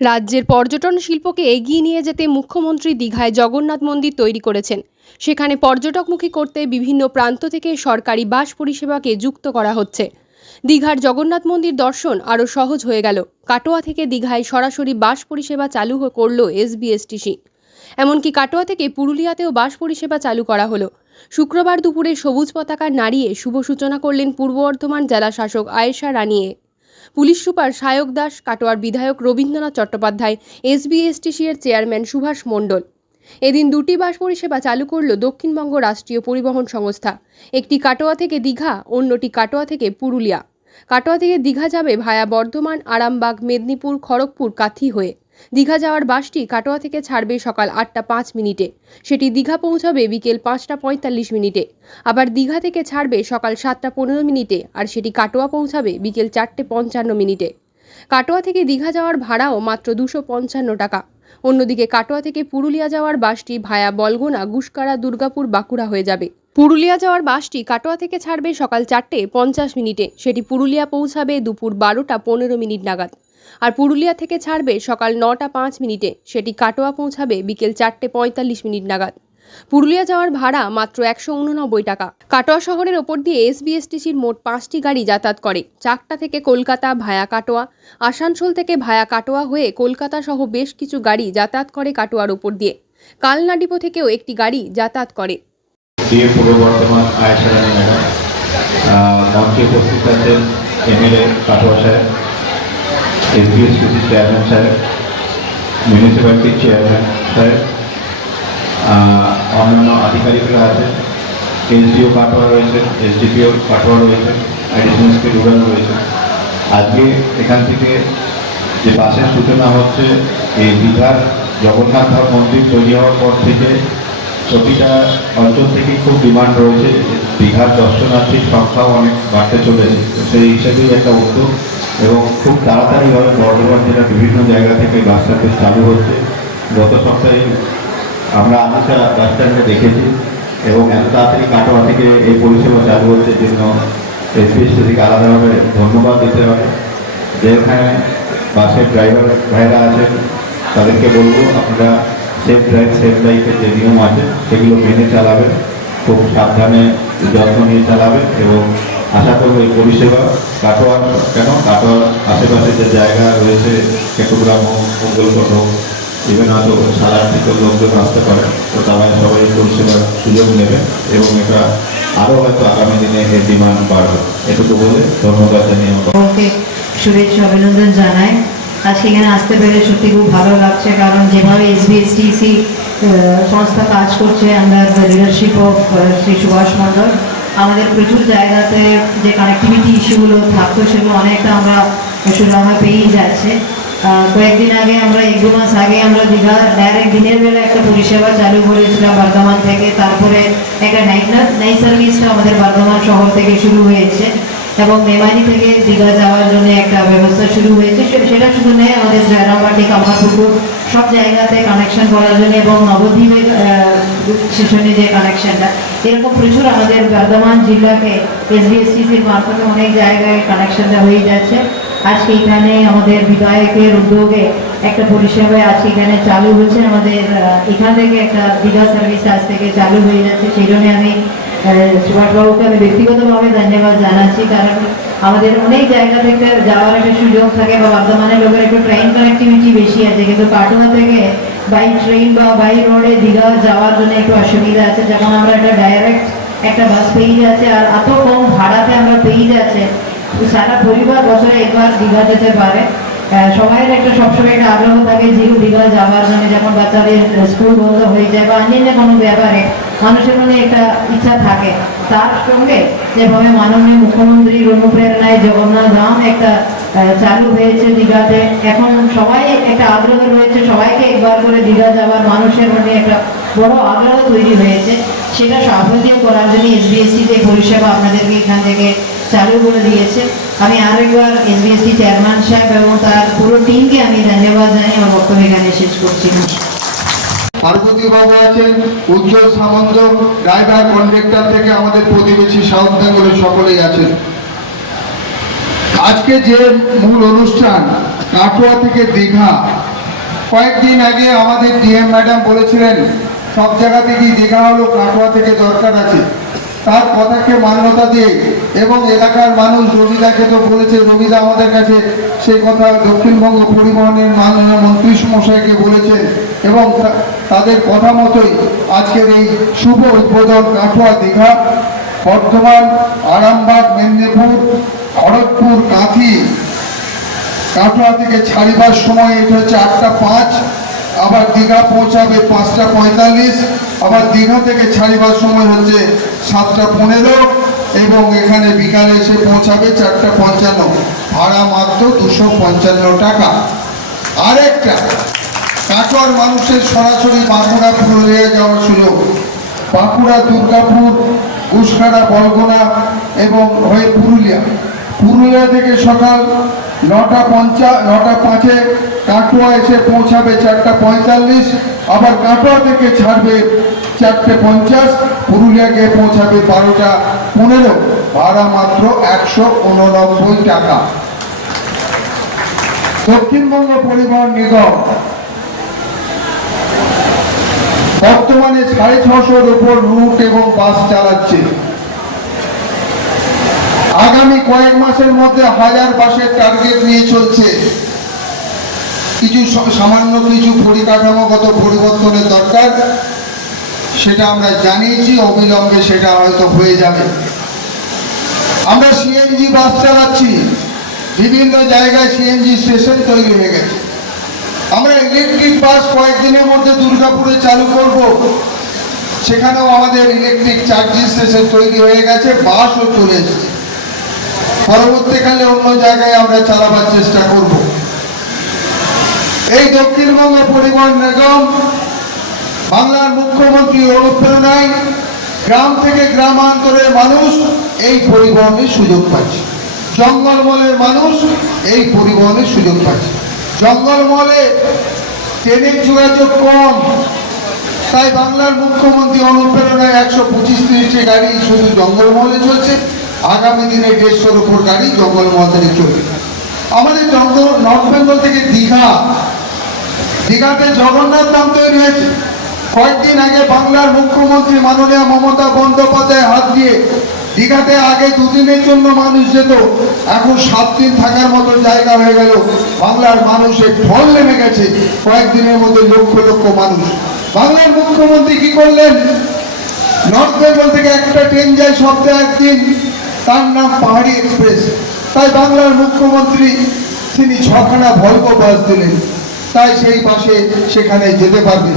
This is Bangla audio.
রাজ্যের পর্যটন শিল্পকে এগিয়ে নিয়ে যেতে মুখ্যমন্ত্রী দীঘায় জগন্নাথ মন্দির তৈরি করেছেন। সেখানে পর্যটকমুখী করতে বিভিন্ন প্রান্ত থেকে সরকারি বাস পরিষেবাকে যুক্ত করা হচ্ছে। দীঘার জগন্নাথ মন্দির দর্শন আরও সহজ হয়ে গেল। কাটোয়া থেকে দীঘায় সরাসরি বাস পরিষেবা চালু করল এসবিএসটিসি এমনকি কাটোয়া থেকে পুরুলিয়াতেও বাস পরিষেবা চালু করা হলো। শুক্রবার দুপুরে সবুজ পতাকা নাড়িয়ে শুভ সূচনা করলেন পূর্ব বর্ধমান জেলা শাসক আয়েশা রানিয়ে। পুলিশ সুপার সায়ক দাস, কাটোয়ার বিধায়ক রবীন্দ্রনাথ চট্টোপাধ্যায় এসবিএসটিসি এর চেয়ারম্যান সুভাষ মণ্ডল। এদিন দুটি বাস পরিষেবা চালু করল দক্ষিণবঙ্গ রাষ্ট্রীয় পরিবহন সংস্থা। একটি কাটোয়া থেকে দীঘা, অন্যটি কাটোয়া থেকে পুরুলিয়া। কাটোয়া থেকে দীঘা যাবে ভায়া বর্ধমান, আরামবাগ, মেদিনীপুর, খড়গপুর কাথি হয়ে। দীঘা যাওয়ার বাসটি কাটোয়া থেকে ছাড়বে সকাল আটটা পাঁচ মিনিটে। সেটি দীঘা পৌঁছাবে বিকেল পাঁচটা পঁয়তাল্লিশ মিনিটে। আবার দীঘা থেকে ছাড়বে সকাল সাতটা পনেরো মিনিটে আর সেটি কাটোয়া পৌঁছাবে বিকেল চারটে পঞ্চান্ন মিনিটে। কাটোয়া থেকে দীঘা যাওয়ার ভাড়াও মাত্র দুশো পঞ্চান্ন টাকা। অন্যদিকে কাটোয়া থেকে পুরুলিয়া যাওয়ার বাসটি ভায়া বলগোনা, গুসকারা, দুর্গাপুর, বাঁকুড়া হয়ে যাবে। পুরুলিয়া যাওয়ার বাসটি কাটোয়া থেকে ছাড়বে সকাল চারটে পঞ্চাশ মিনিটে। সেটি পুরুলিয়া পৌঁছাবে দুপুর বারোটা পনেরো মিনিট নাগাদ। আর পুরুলিয়া থেকে ছাড়বে সকাল নটা পাঁচ মিনিটে। সেটি কাটোয়া পৌঁছাবে বিকেল চারটে পঁয়তাল্লিশ মিনিট নাগাদ। পুরুলিয়া যাওয়ার ভাড়া মাত্র একশো উননব্বই টাকা। কাটোয়া শহরের ওপর দিয়ে এসবিএসটিসির মোট পাঁচটি গাড়ি যাতায়াত করে। চাকটা থেকে কলকাতা ভায়া কাটোয়া, আসানসোল থেকে ভায়া কাটোয়া হয়ে কলকাতা সহ বেশ কিছু গাড়ি যাতায়াত করে কাটোয়ার ওপর দিয়ে। কালনাডিপো থেকেও একটি গাড়ি যাতায়াত করে। মঞ্চে উপস্থিত আছেন এমএলএ কাটোয়া সাহেব। এসবিএসপিসি চেয়ারম্যান সাহেব মিউনিসিপ্যালিটির চেয়ারম্যান সাহেব অন্যান্য আধিকারিকরা আছেন এসডিও কাটোয়া রয়েছেন এসডিপিও কাটোয়া রয়েছেন অ্যাডিশনাল স্টেট রুরাল রয়েছেন আজকে এখান থেকে যে বাসের সূচনা হচ্ছে, এই দীঘার জগন্নাথ ধাম মন্দির তৈরি হওয়ার পর থেকে প্রতিটা অঞ্চল থেকে খুব ডিমান্ড রয়েছে। দীঘার দর্শনার্থীর সংখ্যাও অনেক বাড়তে চলেছে। সেই হিসেবেই একটা উদ্যোগ এবং খুব তাড়াতাড়িভাবে বর্ধমান জেলার বিভিন্ন জায়গা থেকে বাস সার্ভিস চালু হচ্ছে। গত সপ্তাহে আমরা আনাচা বাস স্ট্যান্ডে দেখেছি এবং এত তাড়াতাড়ি কাটোয়া থেকে এই পরিষেবা চালু হচ্ছে জন্য এসপিএসটি থেকে আলাদাভাবে ধন্যবাদ দিতে হবে। যেখানে বাসের ড্রাইভার ভাইরা আছেন, তাদেরকে বলব আপনারা সেফ ড্রাইভ সেফ লাইফের যে নিয়ম আছে, সেগুলো মেনে চালাবেন। খুব সাবধানে যত্ন নিয়ে চালাবেন এবং আশা করব এই পরিষেবা কাটোয়ার কেন? কাটোয়ার আশেপাশে যে জায়গা রয়েছে, কেটুগ্রাম হোক, মঙ্গলকোট হোক ইভেন হয়তো সারা থেকে লোকজন আসতে পারে, তো তারা সবাই পরিষেবার সুযোগ নেবে এবং এটা আরও হয়তো আগামী দিনে এর ডিমান্ড বাড়বে। এটুকু বলে ধন্যবাদ জানিয়ে আমার ওকে, শুভেচ্ছা, অভিনন্দন জানাই। আজকে এখানে আসতে পেরে সত্যি খুব ভালো লাগছে, কারণ যেভাবে এসবিএসটিসি সংস্থা কাজ করছে the leadership of Shri Subhash Mondal আমাদের প্রচুর জায়গাতে যে কানেক্টিভিটি ইস্যুগুলো থাকতো, সেগুলো অনেকটা আমরা সুরাহা পেয়েই যাচ্ছে। কয়েকদিন আগে আমরা এক দু মাস আগে আমরা দীঘা ডাইরেক্ট দিনের বেলা একটা পরিষেবা চালু করেছিলাম বর্ধমান থেকে। তারপরে একটা নাইট নাইট সার্ভিসটা আমাদের বর্ধমান শহর থেকে শুরু হয়েছে। এবং মেমারি থেকে দীঘা যাওয়ার জন্য একটা ব্যবস্থা শুরু হয়েছে। সেটা শুধু নেই আমাদের জয়রামবাটি কামারপুকুর, সব জায়গাতে কানেকশন করার জন্য এবং নবদ্বীপের স্টেশনে যে কানেকশনটা এরকম প্রচুর আমাদের বর্ধমান জেলাকে এসবিএসটিসির মারফতে অনেক জায়গায় কানেকশনটা হয়ে যাচ্ছে। আজকে এখানে আমাদের বিধায়কের উদ্যোগে একটা পরিষেবা আজকে এখানে চালু হচ্ছে আমাদের এখান থেকে একটা দীঘা সার্ভিস আজ থেকে চালু হয়ে যাচ্ছে। সেই জন্য আমি সুভাষবাবুকে আমি ব্যক্তিগতভাবে ধন্যবাদ জানাচ্ছি। কারণ আমাদের অনেক জায়গা থেকে যাওয়ার একটা সুযোগ থাকে বা বর্ধমানের লোকের একটু ট্রেন কানেক্টিভিটি বেশি আছে। কিন্তু কাটোয়া থেকে বাই ট্রেন বা বাই রোডে দীঘা যাওয়ার জন্য একটু অসুবিধা আছে। যখন আমরা একটা ডাইরেক্ট একটা বাস পেয়ে যাচ্ছে। আর এত কম ভাড়াতে আমরা পেয়ে যাচ্ছে। সারা পরিবার বছরে একবার দীঘা যেতে পারে। সবাইয়ের একটা সবসময় একটা আগ্রহ থাকে যেহেতু দীঘা যাওয়ার জন্য যখন বাচ্চাদের স্কুল বন্ধ হয়ে যায় বা অন্যান্য কোনো ব্যাপারে মানুষের মনে একটা ইচ্ছা থাকে। তার সঙ্গে যেভাবে মাননীয় মুখ্যমন্ত্রীর অনুপ্রেরণায় জগন্নাথ ধাম একটা চালু হয়েছে দীঘাতে। এখন সবাই একটা আগ্রহ রয়েছে, সবাইকে একবার করে দীঘা যাওয়ার মানুষের মনে একটা বড় আগ্রহ তৈরি হয়েছে। সেটা সাফল্য করার জন্য এসবিএসটি যে পরিষেবা আপনাদেরকে এখান থেকে চালু করে দিয়েছে। আমি আরেকবার এসবিএসটি চেয়ারম্যান সাহেব এবং তার পুরো টিমকে আমি ধন্যবাদ জানিয়ে আমার বক্তব্য এখানে শেষ করছি। পার্বতী বাবু আছেন, উজ্জ্বল সামন্ত ড্রাইভার থেকে আমাদের প্রতিবেশী সাউথ বেঙ্গলের সকলেই আছেন। আজকে যে মূল অনুষ্ঠান, কাটোয়া থেকে দীঘা, কয়েকদিন আগে আমাদের ডিএম ম্যাডাম বলেছিলেন, সব জায়গা থেকেই দীঘা হলো কাটোয়া থেকে দরকার আছে। তার কথাকে মান্যতা দিয়ে এবং এলাকার মানুষ রবিদাকে তো বলেছে, রবিদা আমাদের কাছে সেই কথা দক্ষিণবঙ্গ পরিবহনের মাননীয় মন্ত্রী মশাইকে বলেছেন এবং তাদের কথা মতোই আজকের এই শুভ উদ্বোধন কাটোয়া দীঘা, বর্ধমান, আরামবাগ, মেদিনীপুর, খড়গপুর, কাঁথি। কাটোয়া থেকে ছাড়িবার সময় এটা হচ্ছে আটটা পাঁচ। আবার দীঘা পৌঁছাবে পাঁচটা পঁয়তাল্লিশ, আবার দীঘা থেকে ছাড়িবার সময় হচ্ছে সাতটা পনেরো এবং এখানে বিকালে এসে পৌঁছাবে চারটা পঞ্চান্ন। ভাড়া মাত্র দুশো পঞ্চান্ন টাকা। আরেকটা, কাটোয়ার মানুষের সরাসরি বাঁকুড়া পুরুলিয়া যাওয়ার সুযোগ। বাঁকুড়া, দুর্গাপুর ঘুষখাড়া বরগোনা এবং হয়ে পুরুলিয়া। পুরুলিয়া থেকে সকাল নটা পঞ্চা, নটা পাঁচে কাটোয়া এসে পৌঁছাবে চারটা পঁয়তাল্লিশ, আবার কাটোয়া থেকে ছাড়বে চারটে পঞ্চাশ, পুরুলিয়া গিয়ে পৌঁছাবে বারোটা পনেরো। ভাড়া মাত্র একশো উননব্বই টাকা। দক্ষিণবঙ্গ পরিবহন নিগম। বর্তমানে সাড়ে ছশোর উপর রুট এবং বাস চালাচ্ছে। আগামী কয়েক মাসের মধ্যে হাজার বাসের টার্গেট নিয়ে চলছে। কিছু সামান্য কিছু পরিকাঠামোগত পরিবর্তনের দরকার, সেটা আমরা জানিয়েছি, অবিলম্বে সেটা হয়তো হয়ে যাবে। আমরা সিএনজি বাস চালাচ্ছি, বিভিন্ন জায়গায় সিএনজি স্টেশন তৈরি হয়ে গেছে। আমরা ইলেকট্রিক বাস কয়েকদিনের মধ্যে দুর্গাপুরে চালু করব। সেখানেও আমাদের ইলেকট্রিক চার্জিং স্টেশন তৈরি হয়ে গেছে, বাসও চলে এসেছে। পরবর্তীকালে অন্য জায়গায় আমরা চালাবার চেষ্টা করব। এই দক্ষিণবঙ্গ পরিবহন নিগম, বাংলার মুখ্যমন্ত্রী অনুপ্রেরণায় গ্রাম থেকে গ্রামান্তরের মানুষ এই পরিবহনের সুযোগ পাচ্ছে। জঙ্গলমলের মানুষ এই পরিবহনের সুযোগ পাচ্ছে। জঙ্গলমলে ট্রেনের যোগাযোগ কম, তাই বাংলার মুখ্যমন্ত্রী অনুপ্রেরণায় একশো পঁচিশ তিরিশটি গাড়ি শুধু জঙ্গলমহলে চলছে। আগামী দিনে দেড়শোর উপর গাড়ি জঙ্গল থেকে চলবে আমাদের জঙ্গল, নর্থ বেঙ্গল থেকে দীঘা। দীঘাতে জগন্নাথ ধাম তৈরি হয়েছে। কয়েকদিন আগে বাংলার মুখ্যমন্ত্রী মাননীয় মমতা বন্দ্যোপাধ্যায় হাত দিয়ে দীঘাতে আগে দুদিনের জন্য মানুষ যেত। এখন সাত দিন থাকার মতো জায়গা হয়ে গেল। বাংলার মানুষের ঢল নেমে গেছে। কয়েকদিনের মধ্যে লক্ষ লক্ষ মানুষ। বাংলার মুখ্যমন্ত্রী কি করলেন? নর্থ বেঙ্গল থেকে একটা ট্রেন যায় সপ্তাহে একদিন। তার নাম পাহাড়ি এক্সপ্রেস। তাই বাংলার মুখ্যমন্ত্রী তিনি ছখানা ভলভো বাস দিলেন। তাই সেই পাশে সেখানে যেতে পারবেন।